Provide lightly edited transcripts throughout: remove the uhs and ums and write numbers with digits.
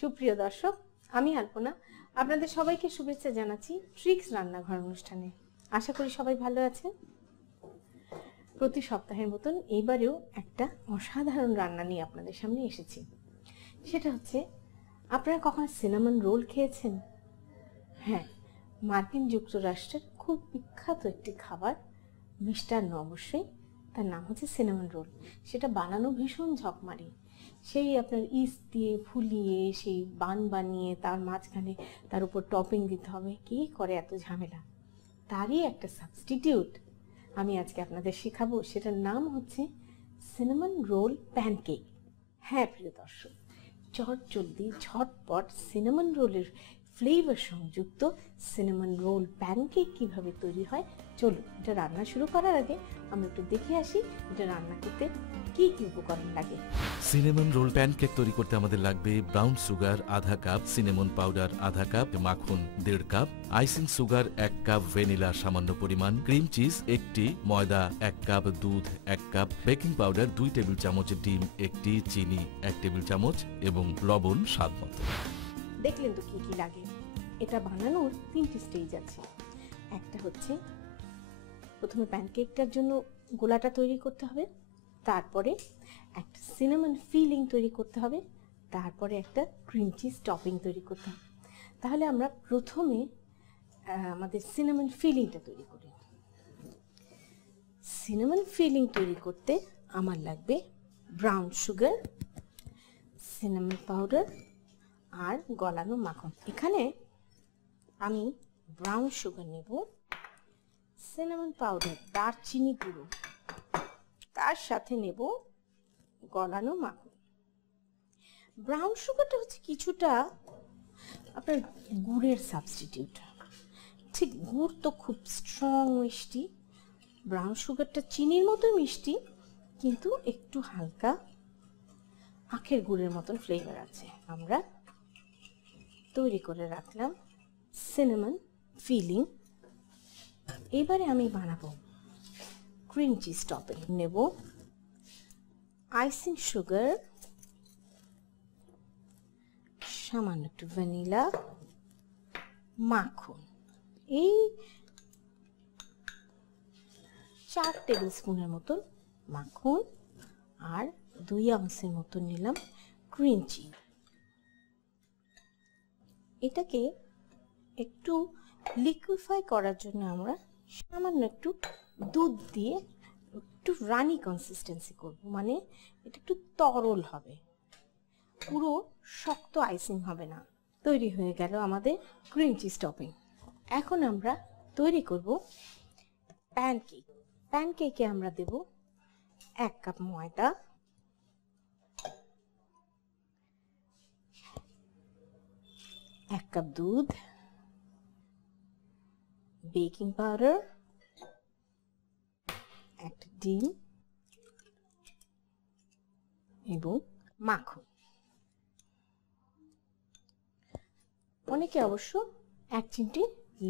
সুপ্রিয় দর্শক, আমি আলপনা আপনাদের সবাইকে শুভেচ্ছা জানাচ্ছি ট্রিক্স রান্নাঘর অনুষ্ঠানে। আশা করি সবাই ভালো আছেন। প্রতি সপ্তাহের মতন এইবারেও একটা অসাধারণ রান্না নিয়ে আপনাদের সামনে এসেছি। সেটা হচ্ছে, আপনারা কখনো সিনামন রোল খেয়েছেন? হ্যাঁ, মার্কিন যুক্তরাষ্ট্রের খুব বিখ্যাত একটি খাবার, মিষ্টান্ন অবশ্যই। তার নাম হচ্ছে সিনামন রোল। সেটা বানানো ভীষণ ঝকমারি। সেই আপনার ইস্ট দিয়ে ফুলিয়ে সেই বান বানিয়ে তার মাঝখানে তার উপর টপিং দিতে হবে। কে করে এত ঝামেলা? তারই একটা সাবস্টিটিউট আমি আজকে আপনাদের শেখাবো। সেটার নাম হচ্ছে সিনামন রোল প্যানকেক। হ্যাঁ প্রিয় দর্শক, চটজলদি ঝটপট সিনামন রোলের ফ্লেভার সংযুক্ত সিনামন রোল প্যানকেক কিভাবে তৈরি হয়, চলুন এটা রান্না শুরু করার আগে আমরা একটু দেখে আসি এটা রান্না করতে কি কি উপকরণ লাগে। সিনামন রোল প্যানকেক তৈরি করতে আমাদের লাগবে ব্রাউন সুগার আধা কাপ, সিনামন পাউডার আধা কাপ, মাখন 1.5 cup, icing sugar 1 cup, vanilla সামান্য পরিমাণ, ক্রিম চিজ 1টি, ময়দা 1 কাপ, দুধ 1 কাপ, বেকিং পাউডার 2 টেবিল চামচ, ডিম 1টি, চিনি 1 টেবিল চামচ এবং লবণ স্বাদ মতো। দেখলেন তো কি কি লাগে। এটা বানানোর 3টি স্টেজ আছে। একটা হচ্ছে প্রথমে প্যানকেকটার জন্য গোলাটা তৈরি করতে হবে, তারপরে একটা সিনামন ফিলিং তৈরি করতে হবে, তারপরে একটা ক্রিম চিজ টপিং তৈরি করতে হবে। তাহলে আমরা প্রথমে আমাদের সিনামন ফিলিংটা তৈরি করি। সিনামন ফিলিং তৈরি করতে আমার লাগবে ব্রাউন সুগার, সিনামন পাউডার আর গলানো মাখন। এখানে আমি ব্রাউন সুগার নেব, সিনামন পাউডার দারচিনি গুঁড়ো, তার সাথে নেব গলানো মাখন। ব্রাউন সুগারটা হচ্ছে কিছুটা আপনার গুড়ের সাবস্টিটিউট। ঠিক গুড় তো খুব স্ট্রং মিষ্টি, ব্রাউন সুগারটা চিনির মতো মিষ্টি কিন্তু একটু হালকা আখের গুড়ের মতন ফ্লেভার আছে। আমরা তৈরি করে রাখলাম সিনামন ফিলিং। এবারে আমি বানাবো ক্রিম চিজ টপিং। নেব আইসিং সুগার, সামান্য একটু ভ্যানিলা, মাখন, এই 4 টেবিল স্পুনের মতন মাখন, আর 2 আউন্সের মতন নিলাম ক্রিম চিজ। এটাকে একটু লিকুইফাই করার জন্য আমরা সামান্য একটু দুধ দিয়ে একটু রানি কনসিস্টেন্সি করব, মানে এটা একটু তরল হবে, পুরো শক্ত আইসিং হবে না। তৈরি হয়ে গেল আমাদের ক্রিম চিজ টপিং। এখন আমরা তৈরি করব প্যানকেক। প্যানকেকে আমরা দেব 1 কাপ ময়দা, 1 কাপ দুধ, বেকিং পাউডার, একটা ডিম এবং মাখন। অনেকে অবশ্য 1 চিমটি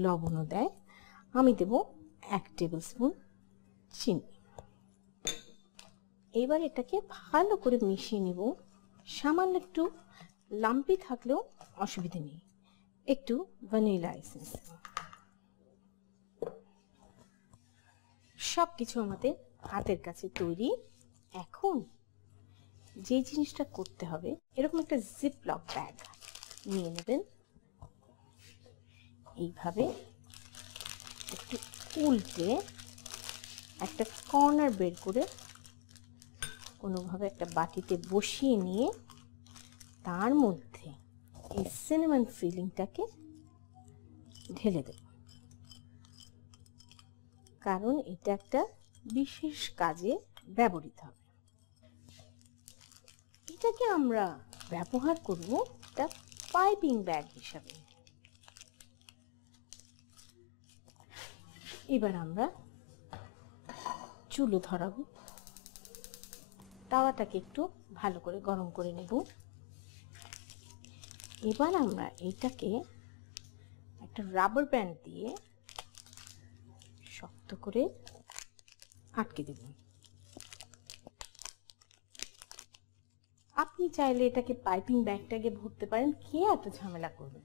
লবণও দেয়, আমি দেব 1 টেবিল স্পুন চিনি। এবার এটাকে ভালো করে মিশিয়ে নেব। সামান্য একটু লাম্পি থাকলেও অসুবিধা নেই, একটু ভ্যানিলা এসেন্স। সব কিছু আমাদের হাতের কাছে তৈরি। এখন যে জিনিসটা করতে হবে, এরকম একটা জিপলক ব্যাগ নিয়ে নেবেন, এইভাবে একটু উল্টে একটা কর্নার বের করে কোনোভাবে একটা বাটিতে বসিয়ে নিয়ে তার মধ্যে এই সিনামন ফিলিংটাকে ঢেলে দেব, কারণ এটা একটা বিশেষ কাজে ব্যবহৃত হবে। এটাকে আমরা ব্যবহার করব একটা পাইপিং ব্যাগ হিসাবে। এবার আমরা চুলো ধরাবো, তাওয়াটাকে একটু ভালো করে গরম করে নেব। এবার আমরা এটাকে একটা রাবার ব্যান্ড দিয়ে শক্ত করে আটকে দেব। আপনি চাইলে এটাকে পাইপিং ব্যাগটাকে ভরতে পারেন, কে এত ঝামেলা করবে।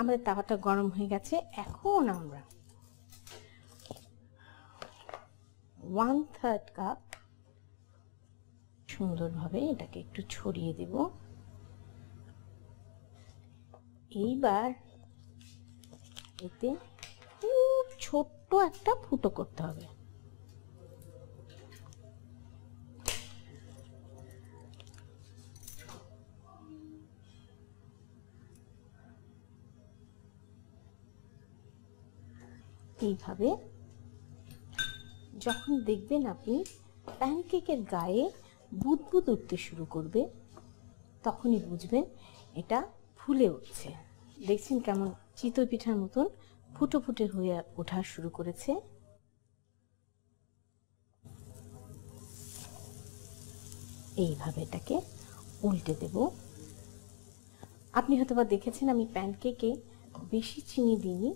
আমাদের তাওয়াটা গরম হয়ে গেছে। এখন আমরা 1/3 কাপ সুন্দরভাবে এটাকে একটু ছড়িয়ে দেব। এইবার এতে খুব ছোট্ট একটা ফুটো করতে হবে। এইভাবে যখন দেখবেন আপনি প্যানকেকের গায়ে বুদবুদ উঠতে শুরু করবে, তখনই বুঝবেন এটা ফুলে উঠছে। দেখছেন কেমন চিতই পিঠার মতন ফুটো ফুটে হয়ে ওঠা শুরু করেছে। এইভাবে এটাকে উল্টে দেব। আপনি হয়তোবা দেখেছেন আমি প্যানকেকে বেশি চিনি দিইনি,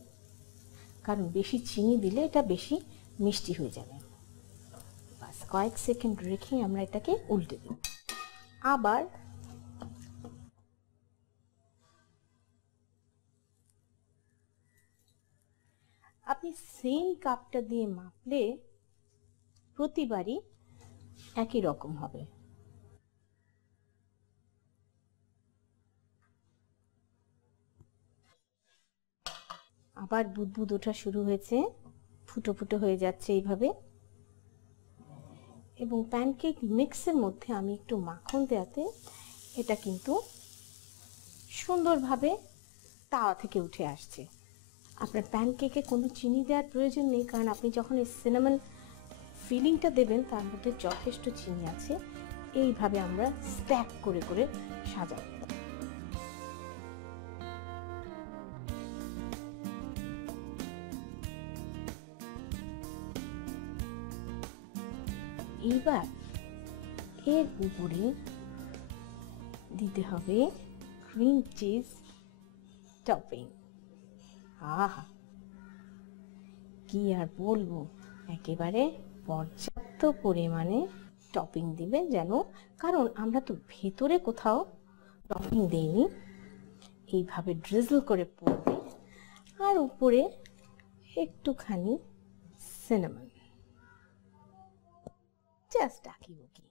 কারণ বেশি চিনি দিলে এটা বেশি মিষ্টি হয়ে যাবে। বাস কয়েক সেকেন্ড রেখে আমরা এটাকে উল্টে দেব। আবার আপনি সেম কাপটা দিয়ে মাপলে প্রতিবারই একই রকম হবে। আবার বুদবুদ ওঠা শুরু হয়েছে, ফুটো ফুটো হয়ে যাচ্ছে এইভাবে। এবং প্যানকেক মিক্সের মধ্যে আমি একটু মাখন দেওয়াতে এটা কিন্তু সুন্দরভাবে তাওয়া থেকে উঠে আসছে। আপনার প্যানকেকে কোনো চিনি দেওয়ার প্রয়োজন নেই, কারণ আপনি যখন এই সিনামন ফিলিংটা দেবেন তার মধ্যে যথেষ্ট চিনি আছে। এইভাবে আমরা স্ট্যাক করে করে সাজাবো। এইবার এর উপরে দিতে হবে ক্রিম চিজ টপিং। আহা, কি আর বলবো, একেবারে পর্যাপ্ত পরিমাণে টপিং দিবেন যেন, কারণ আমরা তো ভেতরে কোথাও টপিং দেইনি। এইভাবে ড্রিজল করে পড়বে, আর উপরে একটুখানি সিনামন, জাস্ট আঁকিবুকি।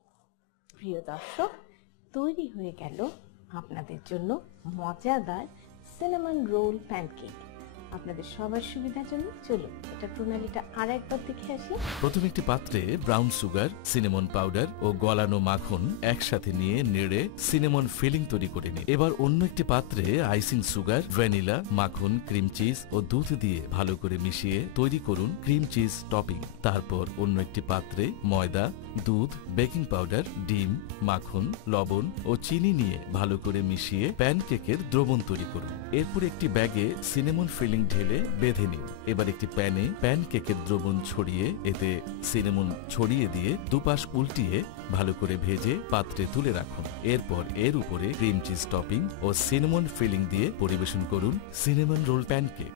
প্রিয় দর্শক, তৈরি হয়ে গেল আপনাদের জন্য মজাদার সিনামন রোল প্যানকেক। আপনাদের সবার সুবিধার জন্য চলুন এটা প্রণালীটা আর একবার দেখে আসি। প্রথমে একটি পাত্রে ব্রাউন সুগার, সিনেমন পাউডার ও গলানো মাখন একসাথে নিয়ে নেড়ে সিনেমন ফিলিং তৈরি করে নিন। এবার অন্য একটি পাত্রে আইসিং সুগার, ভ্যানিলা, মাখন, ক্রিম চিজ ও দুধ দিয়ে ভালো করে মিশিয়ে তৈরি করুন ক্রিম চিজ টপিং। তারপর অন্য একটি পাত্রে ময়দা, দুধ, বেকিং পাউডার, ডিম, মাখন, লবণ ও চিনি নিয়ে ভালো করে মিশিয়ে প্যানকেকের দ্রবণ তৈরি করুন। এরপর একটি ব্যাগে সিনেমন ফিলিং ঢেলে বেঁধে নিন। এবার একটি প্যানে প্যানকেকের দ্রবণ ছড়িয়ে এতে সিনেমন ছড়িয়ে দিয়ে দুপাশ উল্টিয়ে ভালো করে ভেজে পাত্রে তুলে রাখুন। এরপর এর উপরে ক্রিম চিজ টপিং ও সিনেমন ফিলিং দিয়ে পরিবেশন করুন সিনেমন রোল প্যানকেক।